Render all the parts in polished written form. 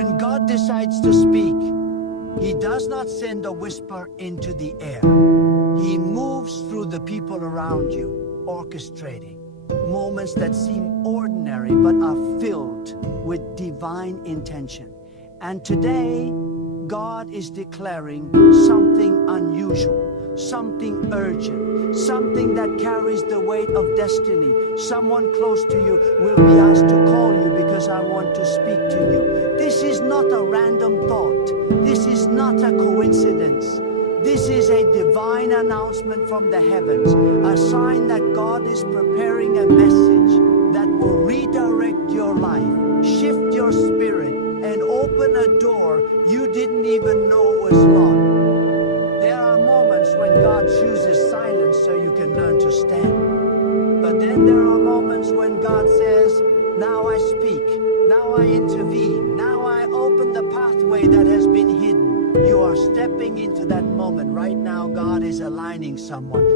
When God decides to speak, He does not send a whisper into the air. He moves through the people around you, orchestrating moments that seem ordinary but are filled with divine intention. And today, God is declaring something unusual, something urgent, something that carries the weight of destiny. Someone close to you will be asked to call you because I want to speak to you. This is not a random thought. This is not a coincidence. This is a divine announcement from the heavens, a sign that God is preparing a message that will redirect your life, shift your spirit, and open a door you didn't even know was locked. There are moments when God chooses silence so you can learn to stand. But then there are moments when God says, now I speak, now I intervene, now I open the pathway that has been hidden. You are stepping into that moment right now. God is aligning someone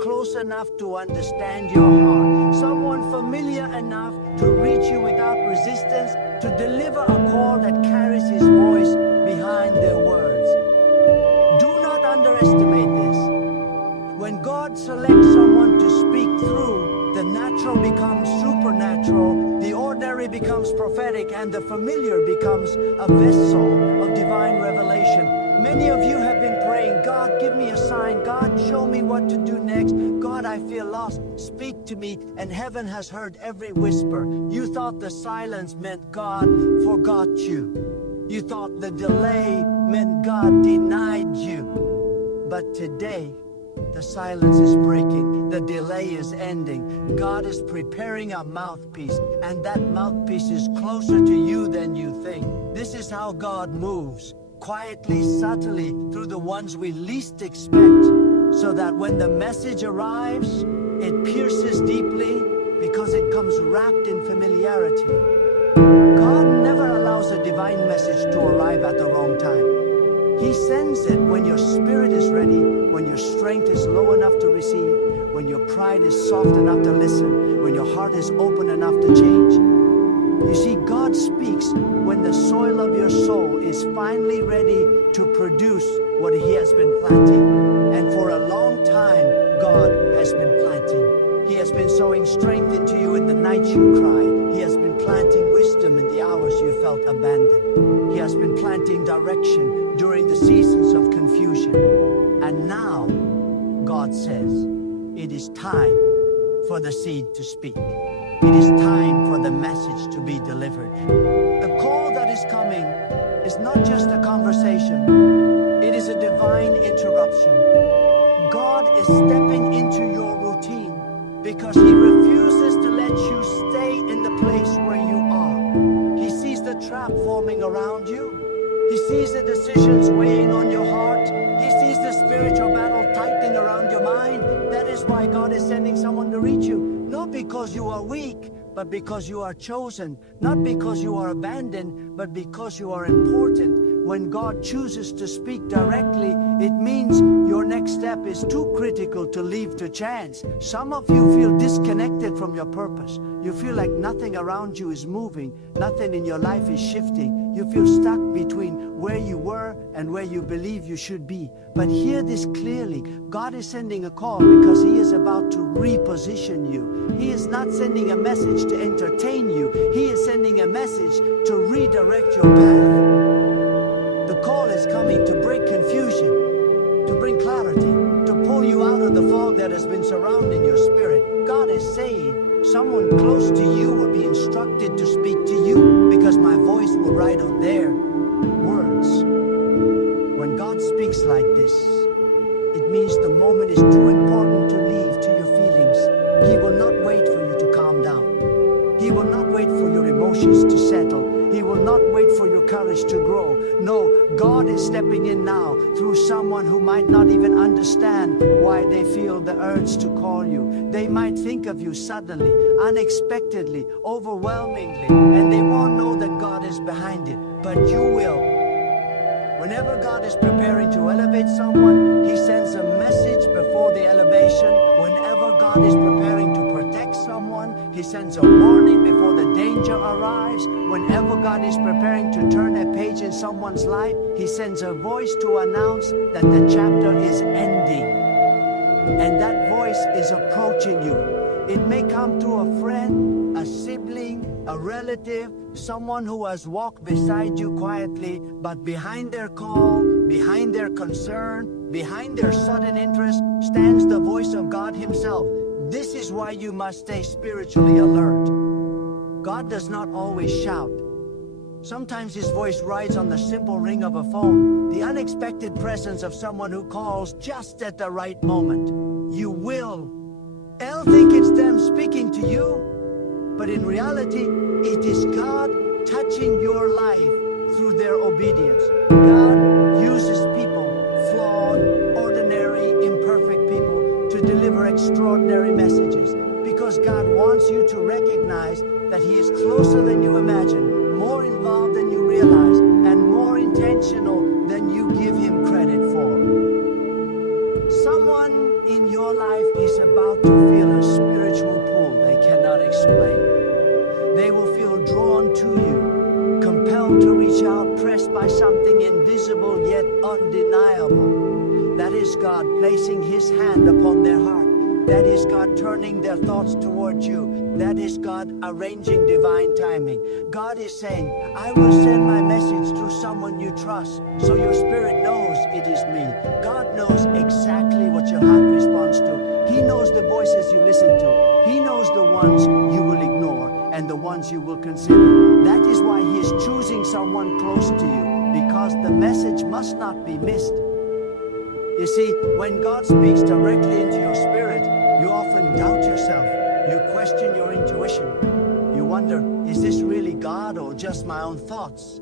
close enough to understand your heart, someone familiar enough to reach you without resistance, to deliver a call that carries His voice behind their words. Do not underestimate this. When God selects someone to speak through, the natural becomes supernatural, the ordinary becomes prophetic, and the familiar becomes a vessel of divine revelation. Many of you have been praying, God, give me a sign. God, show me what to do next. God, I feel lost. Speak to me. And heaven has heard every whisper. You thought the silence meant God forgot you. You thought the delay meant God denied you. But today, the silence is breaking. The delay is ending. God is preparing a mouthpiece, and that mouthpiece is closer to you than you think. This is how God moves, quietly, subtly, through the ones we least expect, so that when the message arrives, it pierces deeply because it comes wrapped in familiarity. God never allows a divine message to arrive at the wrong time. He sends it when your spirit is ready, when your strength is low enough to receive, when your pride is soft enough to listen, when your heart is open enough to change. You see, God speaks when the soil of your soul is finally ready to produce what He has been planting. And for a long time, God has been planting. He has been sowing strength into you in the nights you cried. He has been planting wisdom in the hours you felt abandoned. He has been planting direction during the seasons of confusion. And now, God says, it is time for the seed to speak. It is time for the message to be delivered. The call that is coming is not just a conversation. It is a divine interruption. God is stepping into your routine because He refuses to let you stay in the place where you are. He sees the trap forming around you. He sees the decisions weighing on your heart. He sees the spiritual battle tightening around your mind. That is why God is sending someone to reach you. Not because you are weak, but because you are chosen. Not because you are abandoned, but because you are important. When God chooses to speak directly, it means your next step is too critical to leave to chance. Some of you feel disconnected from your purpose. You feel like nothing around you is moving, nothing in your life is shifting. You feel stuck between where you were and where you believe you should be. But hear this clearly. God is sending a call because He is about to reposition you. He is not sending a message to entertain you. He is sending a message to redirect your path. The call is coming to break confusion, to bring clarity, to pull you out of the fog that has been surrounding your spirit. God is saying, someone close to you will be instructed to speak to you because my voice will ride on their words. When God speaks like this, it means the moment is too important to leave to your feelings. He will not wait for you to calm down. He will not wait for your emotions to settle. He will not wait for your courage to grow. No, God is stepping in now through someone who might not even understand why they feel the urge to call you. They might think of you suddenly, unexpectedly, overwhelmingly, and they won't know that God is behind it, but you will. Whenever God is preparing to elevate someone, He sends a message before the elevation. Whenever God is preparing to protect someone, He sends a warning before the danger arrives. Whenever God is preparing to turn a page in someone's life, He sends a voice to announce that the chapter is ending. And that voice is approaching you. It may come through a friend, a sibling, a relative, someone who has walked beside you quietly, but behind their call, behind their concern, behind their sudden interest, stands the voice of God Himself. This is why you must stay spiritually alert. God does not always shout. Sometimes His voice rides on the simple ring of a phone, the unexpected presence of someone who calls just at the right moment. You will. I'll think it's them speaking to you, but in reality, it is God touching your life through their obedience. God uses people, flawed, ordinary, imperfect people, to deliver extraordinary messages, because God wants you to recognize that He is closer than you imagine, more involved than you realize, and more intentional than you give Him credit for. Someone in your life is about to feel a spiritual pull they cannot explain. They will feel drawn to you, compelled to reach out, pressed by something invisible yet undeniable. That is God placing His hand upon their heart. That is God turning their thoughts towards you. That is God arranging divine timing. God is saying, I will send my message through someone you trust, so your spirit knows it is me. God knows exactly what your heart responds to. He knows the voices you listen to. He knows the ones you will ignore and the ones you will consider. That is why He is choosing someone close to you, because the message must not be missed. You see, when God speaks directly into your spirit, you often doubt yourself. You question your intuition. You wonder, is this really God or just my own thoughts?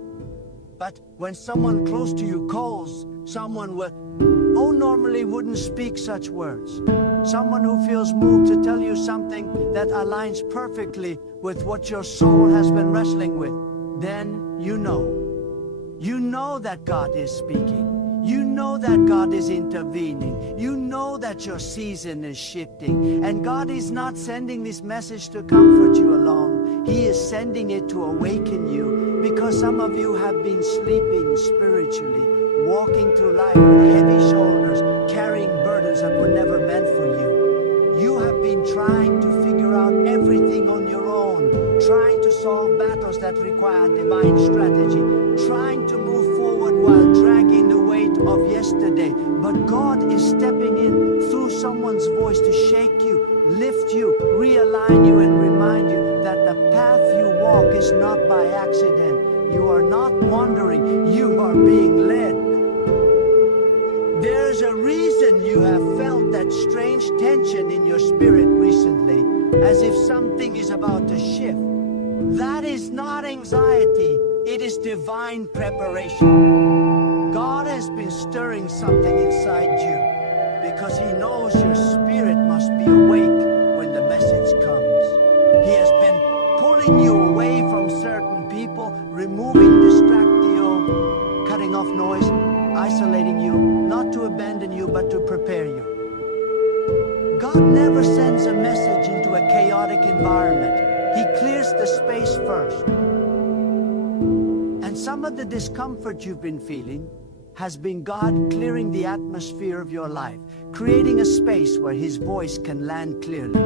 But when someone close to you calls, someone who normally wouldn't speak such words, someone who feels moved to tell you something that aligns perfectly with what your soul has been wrestling with, then you know. You know that God is speaking. You know that God is intervening. You know that your season is shifting. And God is not sending this message to comfort you alone. He is sending it to awaken you, because some of you have been sleeping spiritually, walking through life with heavy shoulders, carrying burdens that were never meant for you. You have been trying to figure out everything on your own, trying to solve battles that require divine strategy, trying to move forward while dragging the weight of yesterday. But God is stepping in through someone's voice to shake you, lift you, realign you, and remind you that the path you walk is not by accident. You are not wandering, you are being led. There's a reason you have felt that strange tension in your spirit recently, as if something is about to shift. That is not anxiety, it is divine preparation. God has been stirring something inside you, because He knows your spirit must be awake when the message comes. He has been pulling you away from certain people, removing distractio, cutting off noise, isolating you, not to abandon you, but to prepare you. God never sends a message into a chaotic environment. He clears the space first. And some of the discomfort you've been feeling has been God clearing the atmosphere of your life, creating a space where His voice can land clearly.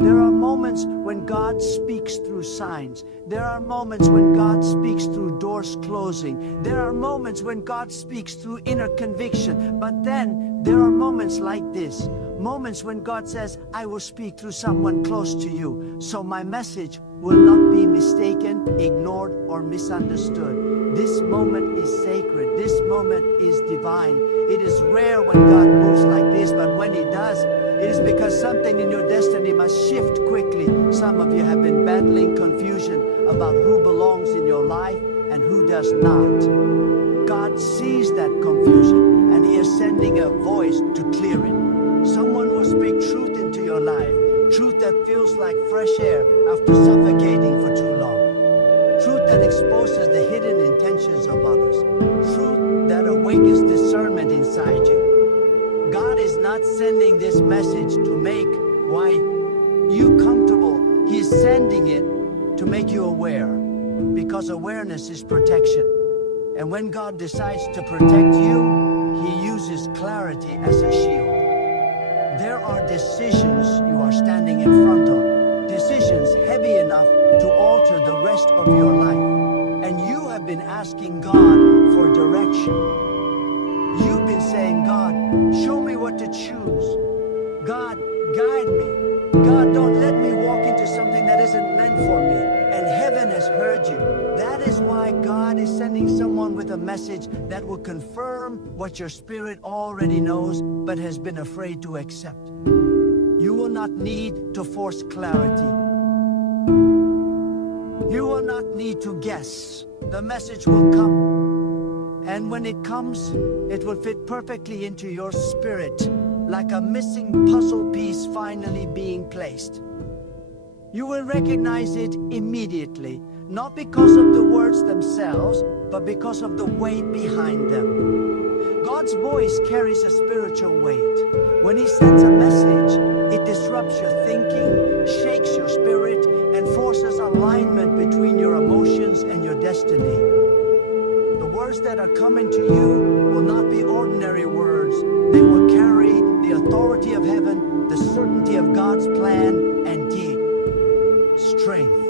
There are moments when God speaks through signs. There are moments when God speaks through doors closing. There are moments when God speaks through inner conviction. But then there are moments like this. Moments when God says, I will speak through someone close to you, so my message will not be mistaken, ignored, or misunderstood. This moment is sacred. This moment is divine. It is rare when God moves like this, but when He does, it is because something in your destiny must shift quickly. Some of you have been battling confusion about who belongs in your life and who does not. God sees that confusion, and He is sending a voice to clear it. Someone will speak truth into your life, truth that feels like fresh air after suffocating for too long, truth that exposes the hidden intentions of others, truth that awakens discernment inside you. God is not sending this message to make you comfortable, sending it to make you aware, because awareness is protection. And when God decides to protect you, He uses clarity as a shield. There are decisions you are standing in front of, decisions heavy enough to alter the rest of your life. And you have been asking God for direction. You've been saying, God, show me what to choose. God, guide me. God, don't let me walk into something that isn't meant for me. And heaven has heard you. That is why God is sending someone with a message that will confirm what your spirit already knows but has been afraid to accept. You will not need to force clarity. You will not need to guess. The message will come. And when it comes, it will fit perfectly into your spirit, like a missing puzzle piece finally being placed. You will recognize it immediately, not because of the words themselves, but because of the weight behind them. God's voice carries a spiritual weight. When He sends a message, it disrupts your thinking, shakes your spirit, and forces alignment between your emotions and your destiny. The words that are coming to you will not be ordinary words. They will carry the authority of heaven, the certainty of God's plan, and deep strength.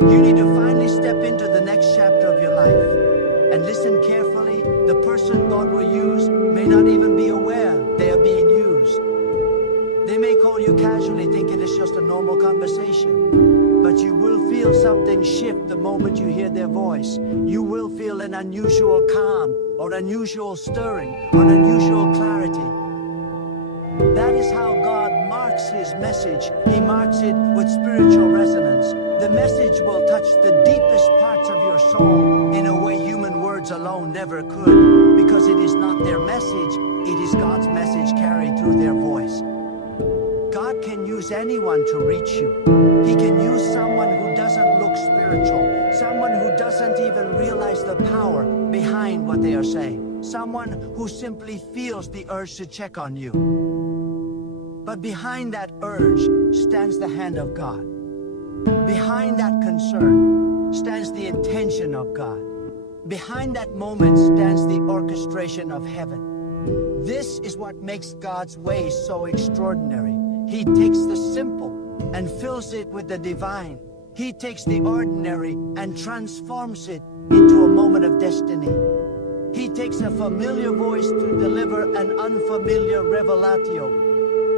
You need to finally step into the next chapter of your life. And listen carefully. The person God will use may not even be aware they are being used. They may call you casually thinking it's just a normal conversation. But you will feel something shift the moment you hear their voice. You will feel an unusual calm, or unusual stirring, or an unusual clarity. That is how God marks His message. He marks it with spiritual resonance. The message will touch the deepest parts of your soul in a way human words alone never could, because it is not their message, it is God's message carried through their voice. God can use anyone to reach you. He can use someone who doesn't look spiritual, someone who doesn't even realize the power behind what they are saying, someone who simply feels the urge to check on you. But behind that urge stands the hand of God. Behind that concern stands the intention of God. Behind that moment stands the orchestration of heaven. This is what makes God's ways so extraordinary. He takes the simple and fills it with the divine. He takes the ordinary and transforms it into a moment of destiny. He takes a familiar voice to deliver an unfamiliar revelatio.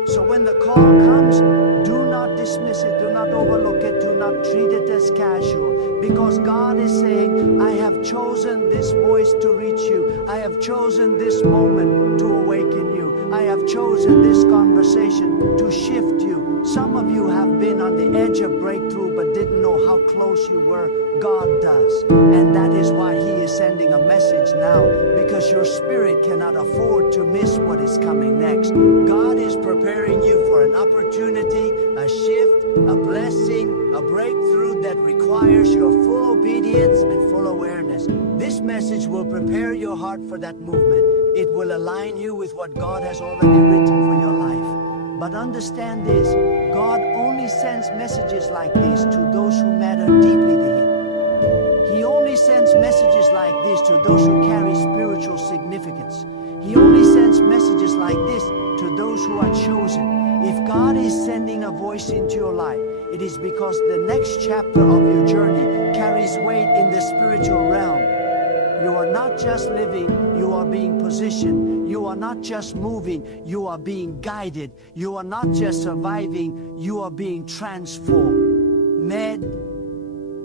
So when the call comes, do not dismiss it, do not overlook it, do not treat it as casual. Because God is saying, I have chosen this voice to reach you. I have chosen this moment to awaken you. I have chosen this conversation to shift you. Some of you have been on the edge of breakthrough but didn't know how close you were. God does. And that is why He is sending a message now, because your spirit cannot afford to miss what is coming next. God is preparing you for an opportunity, a shift, a blessing, a breakthrough that requires your full obedience and full awareness. This message will prepare your heart for that movement. It will align you with what God has already written for your life. But understand this, God only sends messages like this to those who matter deeply to Him. He only sends messages like this to those who carry spiritual significance. He only sends messages like this to those who are chosen. If God is sending a voice into your life, it is because the next chapter of your journey carries weight in the spiritual realm. You are not just living, you are being positioned. You are not just moving, you are being guided. You are not just surviving, you are being transformed.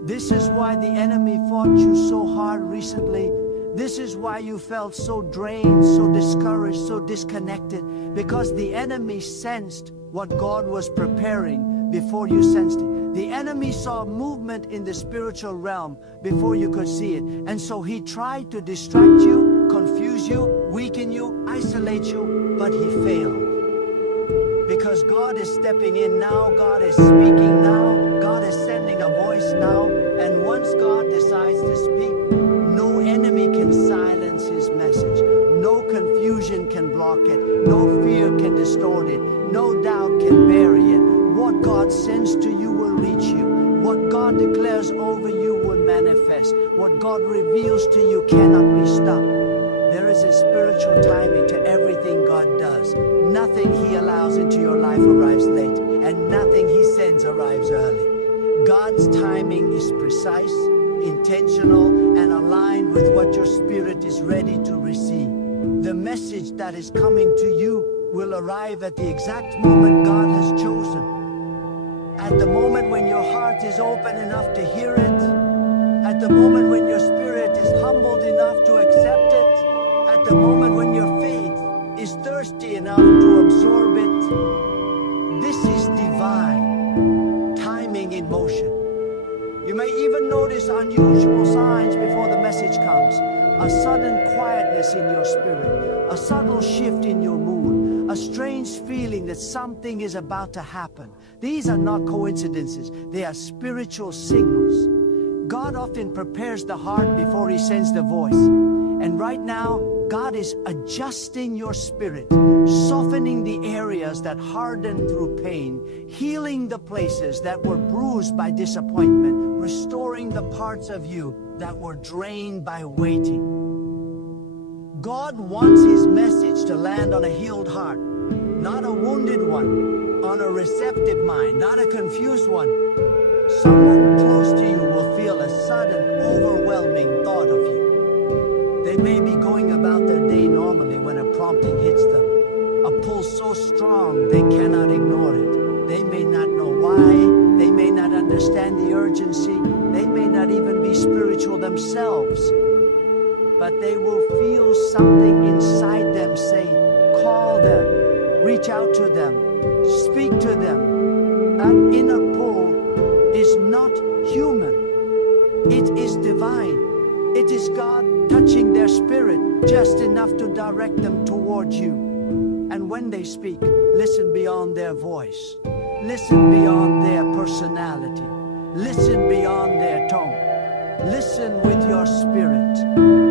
This is why the enemy fought you so hard recently. This is why you felt so drained, so discouraged, so disconnected. Because the enemy sensed what God was preparing before you sensed it. The enemy saw movement in the spiritual realm before you could see it. And so he tried to distract you, confuse you, weaken you, isolate you, but he failed. Because God is stepping in now, God is speaking now, God is sending a voice now, and once God decides to speak, no enemy can silence His message. No confusion can block it. No fear can distort it. No doubt can bury it. What God sends to you will manifest. What God reveals to you cannot be stopped. There is a spiritual timing to everything God does. Nothing He allows into your life arrives late, and nothing He sends arrives early. God's timing is precise, intentional, and aligned with what your spirit is ready to receive. The message that is coming to you will arrive at the exact moment God has chosen. At the moment when your heart is open enough to hear it, at the moment when your spirit is humbled enough to accept it, at the moment when your faith is thirsty enough to absorb it. This is divine timing in motion. You may even notice unusual signs before the message comes. A sudden quietness in your spirit, a subtle shift in your mood, a strange feeling that something is about to happen. These are not coincidences, they are spiritual signals. God often prepares the heart before He sends the voice. And right now, God is adjusting your spirit, softening the areas that hardened through pain, healing the places that were bruised by disappointment, restoring the parts of you that were drained by waiting. God wants His message to land on a healed heart, not a wounded one, on a receptive mind, not a confused one. Someone close to you will feel a sudden, overwhelming thought of you. They may be going about their day normally when a prompting hits them. A pull so strong they cannot ignore it. They may not know why, they may not understand the urgency, they may not even be spiritual themselves. But they will feel something inside them say, call them, reach out to them, speak to them. That inner pull is not human. It is divine. It is God touching their spirit just enough to direct them toward you. And when they speak, listen beyond their voice. Listen beyond their personality. Listen beyond their tone. Listen with your spirit,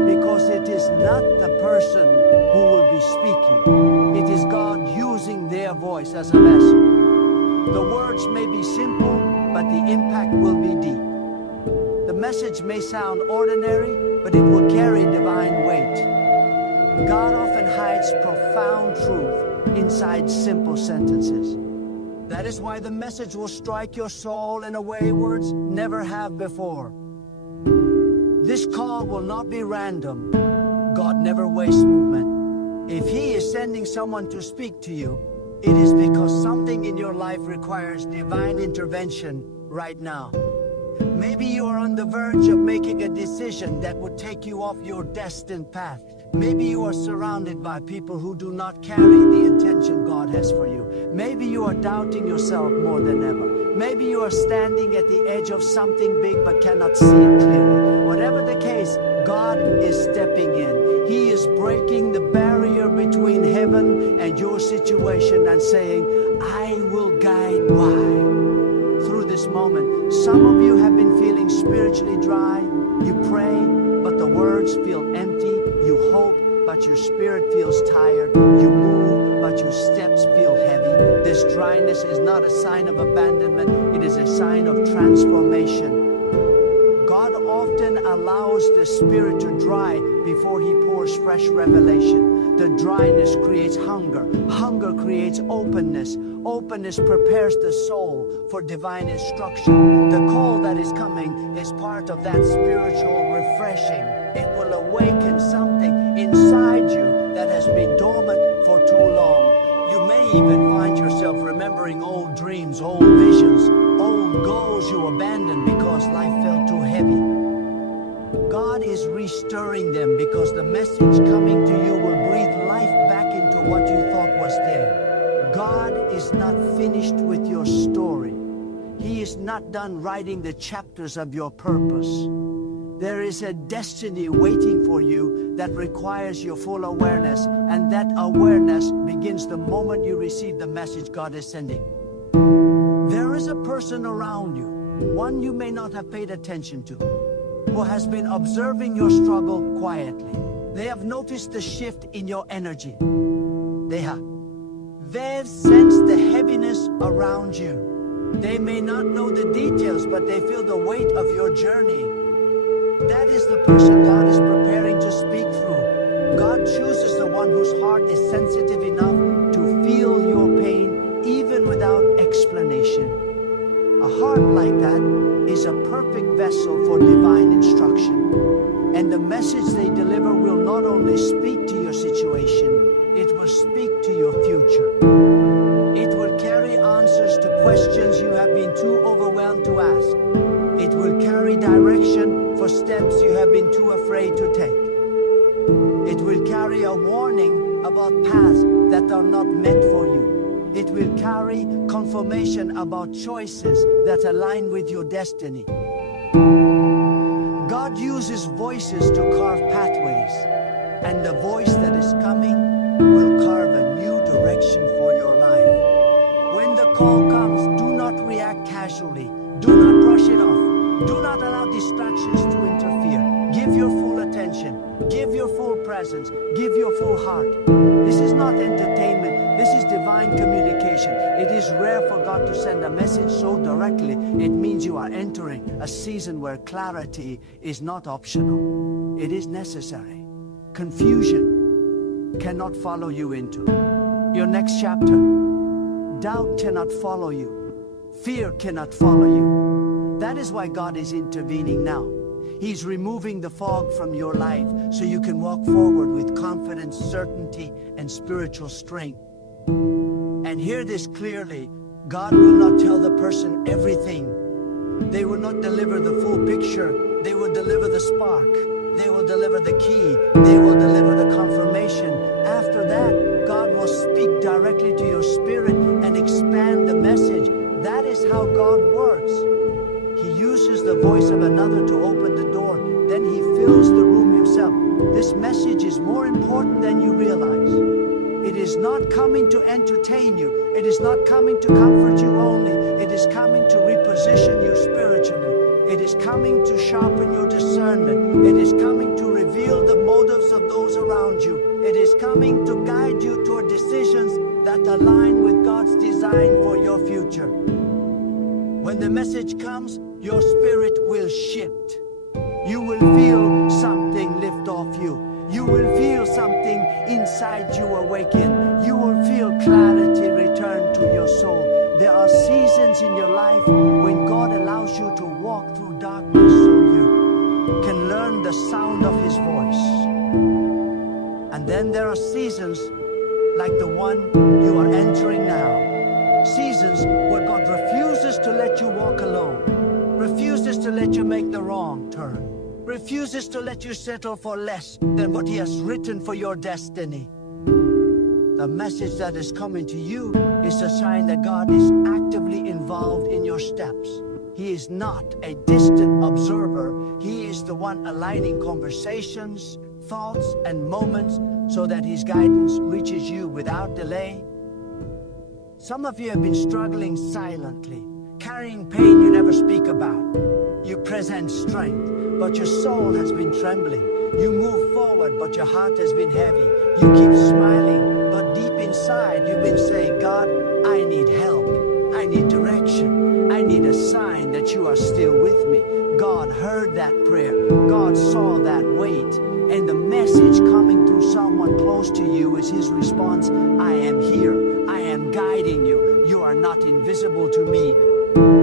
because it is not the person who will be speaking. It is God using their voice as a vessel. The words may be simple, but the impact will be deep. The message may sound ordinary, but it will carry divine weight. God often hides profound truth inside simple sentences. That is why the message will strike your soul in a way words never have before. This call will not be random. God never wastes movement. If He is sending someone to speak to you, it is because something in your life requires divine intervention right now. Maybe you are on the verge of making a decision that would take you off your destined path. Maybe you are surrounded by people who do not carry the intention God has for you. Maybe you are doubting yourself more than ever. Maybe you are standing at the edge of something big but cannot see it clearly. Whatever the case, God is stepping in. He is breaking the barrier between heaven and your situation and saying, I will guide why. Through this moment, some of you have been feeling spiritually dry. You pray, but the words feel empty. You hope, but your spirit feels tired. You move, but your steps feel heavy. This dryness is not a sign of abandonment. It is a sign of transformation. God often allows the spirit to dry before He pours fresh revelation. The dryness creates hunger. Hunger creates openness. Openness prepares the soul for divine instruction. The call that is coming is part of that spiritual refreshing. It will awaken something inside you that has been dormant for too long. You may even find yourself remembering old dreams, old visions, old goals you abandoned because life felt too heavy. God is restirring them because the message coming to you will breathe life back into what you thought was dead. God is not finished with your story. He is not done writing the chapters of your purpose. There is a destiny waiting for you that requires your full awareness, and that awareness begins the moment you receive the message God is sending. There is a person around you, one you may not have paid attention to, who has been observing your struggle quietly. They have noticed the shift in your energy. They've sensed the heaviness around you. They may not know the details, but they feel the weight of your journey. That is the person God is preparing to speak through. God chooses the one whose heart is sensitive enough to feel your pain even without explanation. A heart like that is a perfect vessel for divine instruction. And the message they deliver will not only speak to your situation, it will speak to your future. It will carry answers to questions you have been too overwhelmed to ask. It will carry direction for steps you have been too afraid to take. It will carry a warning about paths that are not meant for you. It will carry confirmation about choices that align with your destiny. God uses voices to carve pathways, and the voice that is coming will carve a new direction for your life. When the call comes, do not react casually. Do not brush it off. Do not allow distractions to interfere. Give your full attention. Give your full presence. Give your full heart. This is not entertainment. This is divine communication. It is rare for God to send a message so directly. It means you are entering a season where clarity is not optional. It is necessary. Confusion cannot follow you into your next chapter. Doubt cannot follow you. Fear cannot follow you. That is why God is intervening now. He's removing the fog from your life so you can walk forward with confidence, certainty, and spiritual strength. And hear this clearly, God will not tell the person everything. They will not deliver the full picture. They will deliver the spark. They will deliver the key. They will deliver the confirmation. After that, God will speak directly to your spirit and expand the message. That is how God works. He uses the voice of another to open the door. Then he fills the room himself. This message is more important than you realize. It is not coming to entertain you. It is not coming to comfort you only. It is coming to reposition you spiritually. It is coming to sharpen your discernment. It is coming to reveal the motives of those around you. It is coming to guide you toward decisions that align with God's design for your future. When the message comes, your spirit will shift. You will feel something lift off you. You will feel something inside you awaken. You will feel clarity return to your soul. There are seasons in your life when God allows you to walk through darkness so you can learn the sound of His voice. And then there are seasons like the one you are entering now. Seasons where God refuses to let you walk alone, refuses to let you make the wrong turn, refuses to let you settle for less than what He has written for your destiny. The message that is coming to you is a sign that God is actively involved in your steps. He is not a distant observer. He is the one aligning conversations, thoughts, and moments so that His guidance reaches you without delay. Some of you have been struggling silently, carrying pain you never speak about. You present strength, but your soul has been trembling. You move forward, but your heart has been heavy. You keep smiling, but deep inside you've been saying, God, I need help. I need direction. I need a sign that you are still with me. God heard that prayer. God saw that weight. And the message coming through someone close to you is His response, I am here. I am guiding you. You are not invisible to me.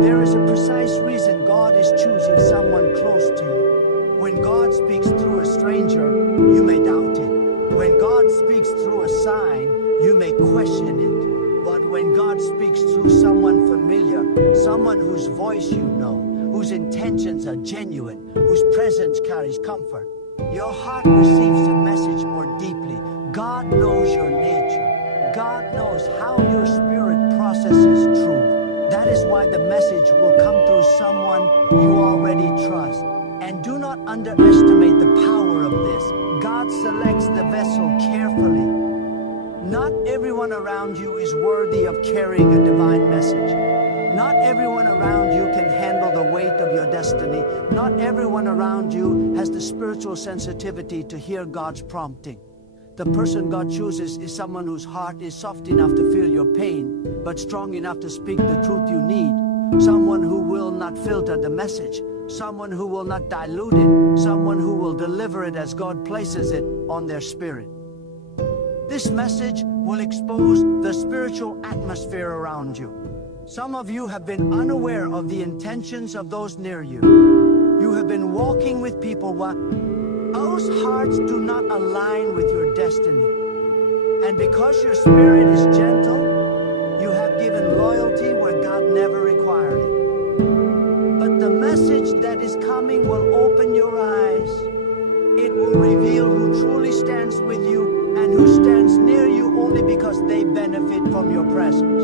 There is a precise reason God is choosing someone close to you. When God speaks through a stranger, you may doubt it. When God speaks through a sign, you may question it. But when God speaks through someone familiar, someone whose voice you know, whose intentions are genuine, whose presence carries comfort, your heart receives the message more deeply. God knows your nature. God knows how your spirit processes truth. That is why the message will come through someone you already trust. And do not underestimate the power of this. God selects the vessel carefully. Not everyone around you is worthy of carrying a divine message. Not everyone around you can handle the weight of your destiny. Not everyone around you has the spiritual sensitivity to hear God's prompting. The person God chooses is someone whose heart is soft enough to feel your pain, but strong enough to speak the truth you need. Someone who will not filter the message, someone who will not dilute it, someone who will deliver it as God places it on their spirit. This message will expose the spiritual atmosphere around you. Some of you have been unaware of the intentions of those near you. You have been walking with people whose hearts do not align with your destiny. And because your spirit is gentle, you have given loyalty where God never required it. But the message that is coming will open your eyes. It will reveal who truly stands with you and who stands near you only because they benefit from your presence.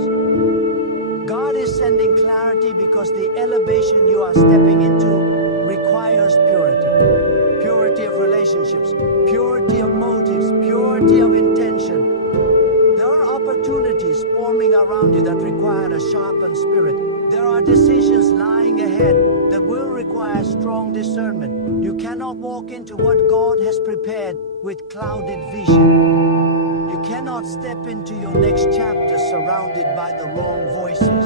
God is sending clarity because the elevation you are stepping into requires purity. Purity of relationships, purity of motives, purity of intention. There are opportunities forming around you that require a sharpened spirit. There are decisions lying ahead that will require strong discernment. You cannot walk into what God has prepared with clouded vision. You cannot step into your next chapter surrounded by the wrong voices.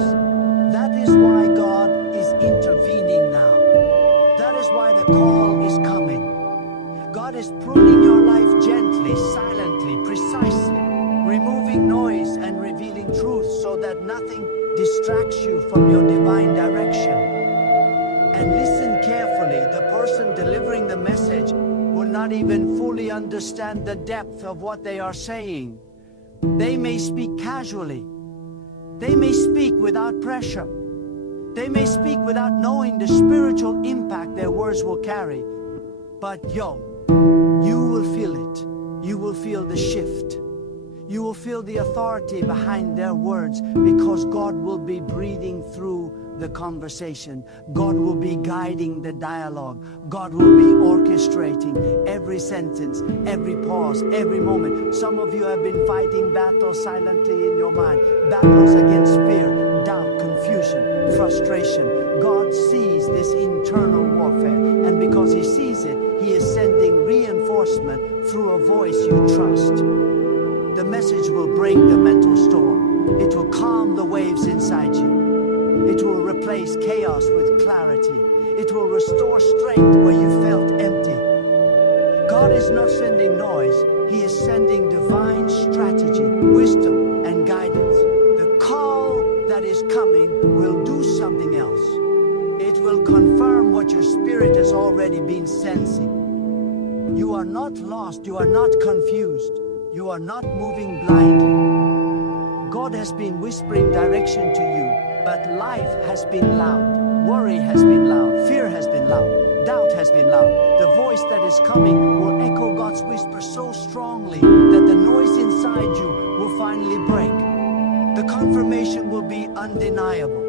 That is why God is intervening now. That is why the call is coming. God is pruning your life gently, silently, precisely, removing noise and revealing truth so that nothing distracts you from your divine direction. And listen carefully, the person delivering the message will not even fully understand the depth of what they are saying. They may speak casually. They may speak without pressure. They may speak without knowing the spiritual impact their words will carry. But you will feel it. You will feel the shift. You will feel the authority behind their words because God will be breathing through the conversation. God will be guiding the dialogue. God will be orchestrating every sentence, every pause, every moment. Some of you have been fighting battles silently in your mind. Battles against fear, doubt, confusion, frustration. God sees this internal warfare, and because He sees it, He is sending reinforcement through a voice you trust. The message will break the mental storm. It will calm the waves inside you. It will replace chaos with clarity. It will restore strength where you felt empty. God is not sending noise. He is sending divine strategy, wisdom, and guidance. The call that is coming will do something else. It will confirm what your spirit has already been sensing. You are not lost. You are not confused. You are not moving blindly. God has been whispering direction to you, but life has been loud. Worry has been loud. Fear has been loud. Doubt has been loud. The voice that is coming will echo God's whisper so strongly that the noise inside you will finally break. The confirmation will be undeniable.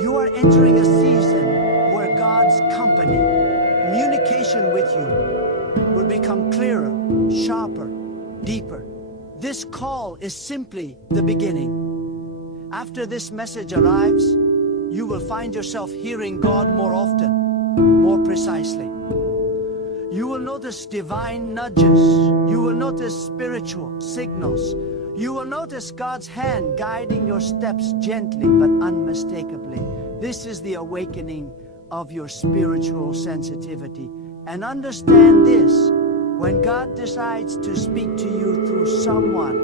You are entering a season where God's company, communication with you, will become clearer, sharper, deeper. This call is simply the beginning. After this message arrives, you will find yourself hearing God more often, more precisely. You will notice divine nudges. You will notice spiritual signals. You will notice God's hand guiding your steps gently but unmistakably. This is the awakening of your spiritual sensitivity. And understand this, when God decides to speak to you through someone,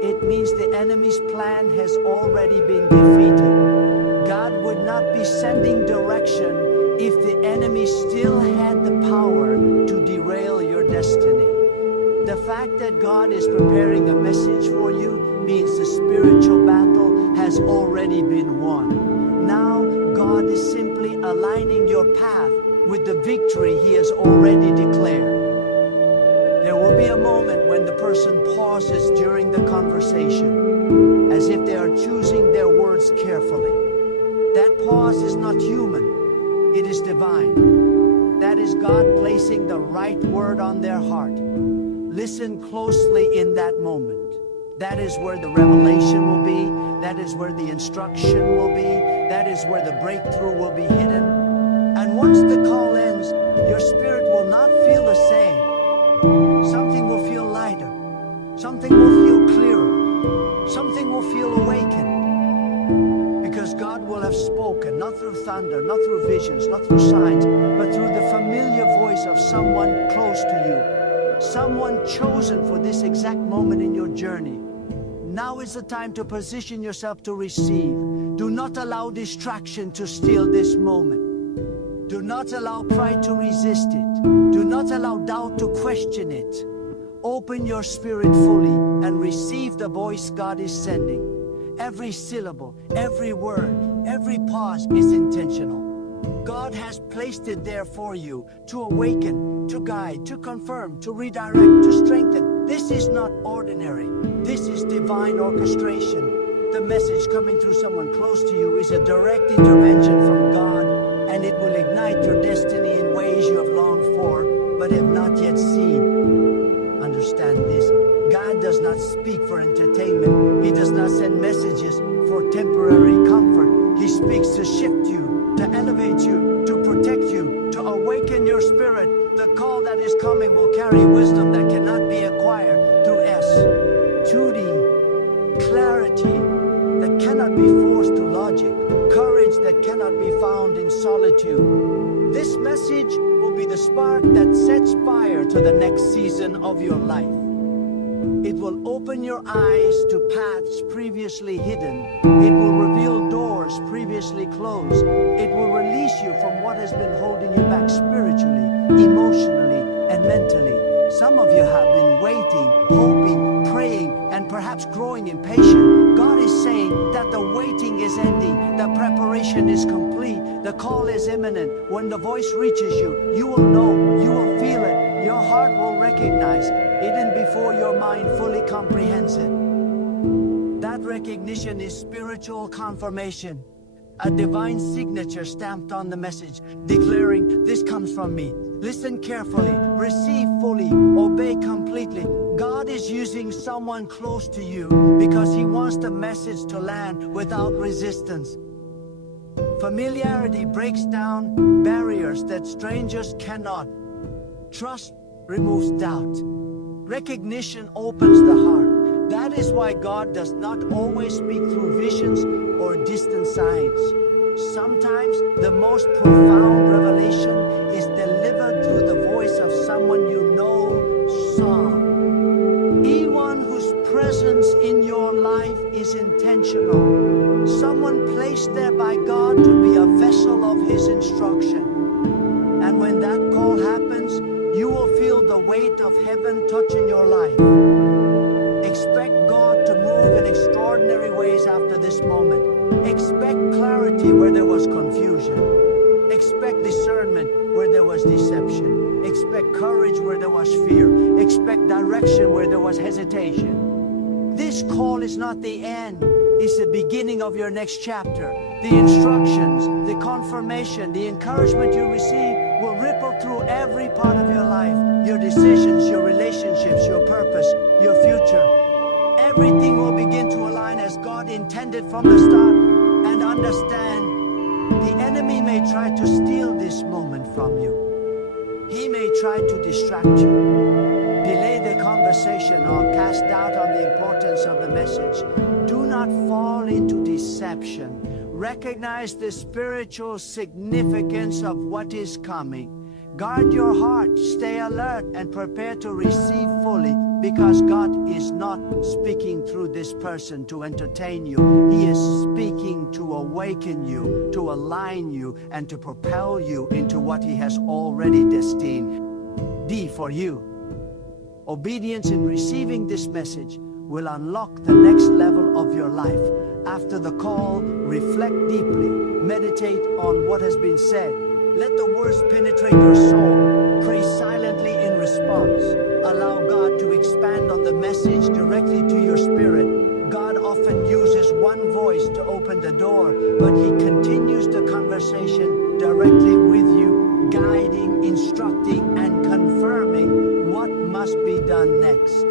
it means the enemy's plan has already been defeated. God would not be sending direction if the enemy still had the power to derail your destiny. The fact that God is preparing a message for you means the spiritual battle has already been won. Now, God is simply aligning your path with the victory He has already declared. There will be a moment when the person pauses during the conversation, as if they are choosing their words carefully. That pause is not human, it is divine. That is God placing the right word on their heart. Listen closely in that moment. That is where the revelation will be. That is where the instruction will be. That is where the breakthrough will be hidden. And once the call ends, your spirit will not feel the same. Something will feel lighter. Something will feel clearer. Something will feel awakened. Because Because God will have spoken, not through thunder, not through visions, not through signs, but through the familiar voice of someone close to you, someone chosen for this exact moment in your journey. Now is the time to position yourself to receive. Do not allow distraction to steal this moment. Do not allow pride to resist it. Do not allow doubt to question it. Open your spirit fully and receive the voice God is sending. Every syllable, every word, every pause is intentional. God has placed it there for you to awaken, to guide, to confirm, to redirect, to strengthen. This is not ordinary. This is divine orchestration. The message coming through someone close to you is a direct intervention from God, and it will ignite your destiny in ways you have longed for, but have not yet seen. Understand this. God does not speak for entertainment. He does not send messages for temporary comfort. He speaks to shift you, to elevate you, to protect you, to awaken your spirit. The call that is coming will carry wisdom that cannot be acquired through clarity that cannot be forced through logic, courage that cannot be found in solitude. This message will be the spark that sets fire to the next season of your life. It will open your eyes to paths previously hidden. It will reveal doors previously closed. It will release you from what has been holding you back spiritually, emotionally, and mentally. Some of you have been waiting, hoping, praying, and perhaps growing impatient. God is saying that the waiting is ending, the preparation is complete, the call is imminent. When the voice reaches you, you will know, you will feel it, your heart will recognize, even before your mind fully comprehends it. That recognition is spiritual confirmation, a divine signature stamped on the message, declaring, "This comes from me." Listen carefully, receive fully, obey completely. God is using someone close to you because He wants the message to land without resistance. Familiarity breaks down barriers that strangers cannot. Trust removes doubt. Recognition opens the heart. That is why God does not always speak through visions or distant signs. Sometimes the most profound revelation is delivered through the voice of someone you know, saw. Anyone whose presence in your life is intentional. Someone placed there by God to be a vessel of His instruction. And when that call happens, you will feel the weight of heaven touching your life. Expect God to move in extraordinary ways after this moment. Expect clarity where there was confusion. Expect discernment where there was deception. Expect courage where there was fear. Expect direction where there was hesitation. This call is not the end. It's the beginning of your next chapter. The instructions, the confirmation, the encouragement you receive will ripple through every part of your life. Your decisions, your relationships, your purpose, your future. Everything will begin to align as God intended from the start. And understand, the enemy may try to steal this moment from you. He may try to distract you, delay the conversation, or cast doubt on the importance of the message. Do not fall into deception. Recognize the spiritual significance of what is coming. Guard your heart, stay alert, and prepare to receive fully, because God is not speaking through this person to entertain you. He is speaking to awaken you, to align you, and to propel you into what He has already destined. D for you. Obedience in receiving this message will unlock the next level of your life. After the call, reflect deeply, meditate on what has been said. Let the words penetrate your soul. Pray silently in response. Allow God to expand on the message directly to your spirit. God often uses one voice to open the door, but He continues the conversation directly with you, guiding, instructing, and confirming what must be done next.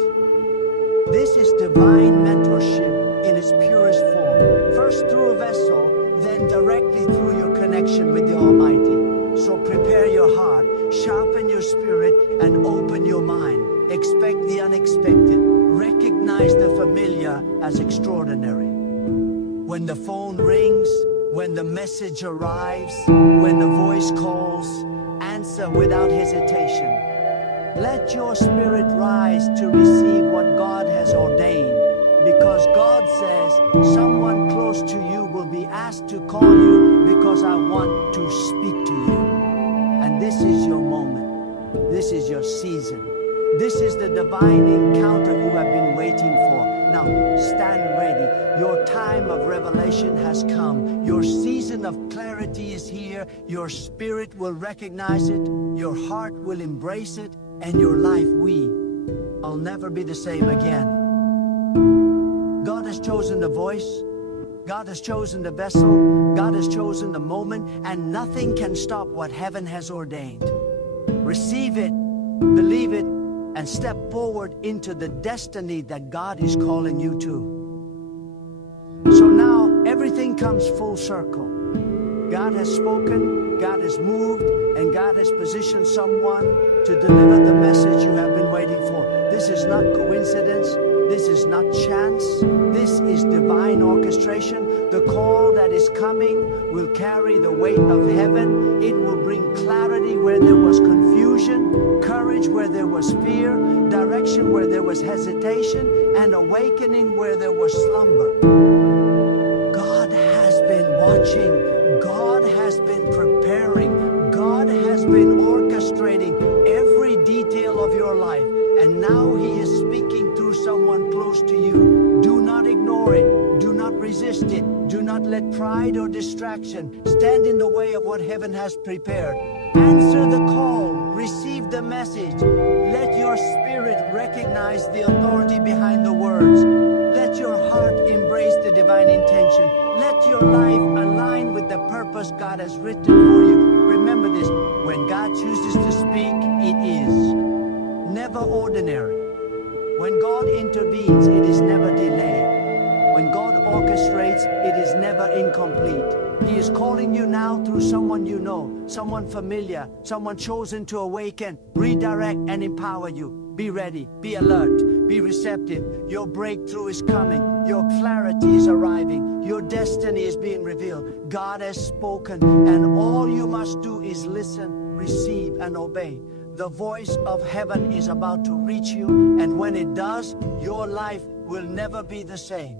This is divine mentorship in its purest form. First through a vessel, then directly through your connection with the Almighty. So prepare your heart, sharpen your spirit, and open your mind. Expect the unexpected. Recognize the familiar as extraordinary. When the phone rings, when the message arrives, when the voice calls, answer without hesitation. Let your spirit rise to receive what God has ordained, because God says someone close to you will be asked to call you because I want to speak to you. And this is your moment. This is your season. This is the divine encounter you have been waiting for. Now, stand ready. Your time of revelation has come. Your season of clarity is here. Your spirit will recognize it. Your heart will embrace it. And your life, I'll never be the same again. God has chosen the voice. God has chosen the vessel. God has chosen the moment. And nothing can stop what heaven has ordained. Receive it, believe it, and step forward into the destiny that God is calling you to. So now everything comes full circle. God has spoken, God has moved, and God has positioned someone to deliver the message you have been waiting for. This is not coincidence. This is not chance. This is divine orchestration. The call that is coming will carry the weight of heaven. It will bring clarity where there was confusion, courage where there was fear, direction where there was hesitation, and awakening where there was slumber. God has been watching. God has been preparing. God has been orchestrating every detail of your life. And now He is speaking through someone close to you. Do not ignore it. Do not resist it. Do not let pride or distraction stand in the way of what heaven has prepared. Answer the call. Receive the message. Let your spirit recognize the authority behind the words. Let your heart embrace the divine intention. Let your life align with the purpose God has written for you. Remember this, when God chooses to speak, it is never ordinary. When God intervenes, it is never delayed. When God orchestrates, it is never incomplete. He is calling you now through someone you know, someone familiar, someone chosen to awaken, redirect, and empower you. Be ready, be alert, be receptive. Your breakthrough is coming. Your clarity is arriving. Your destiny is being revealed. God has spoken, and all you must do is listen, receive, and obey. The voice of heaven is about to reach you, and when it does, your life will never be the same.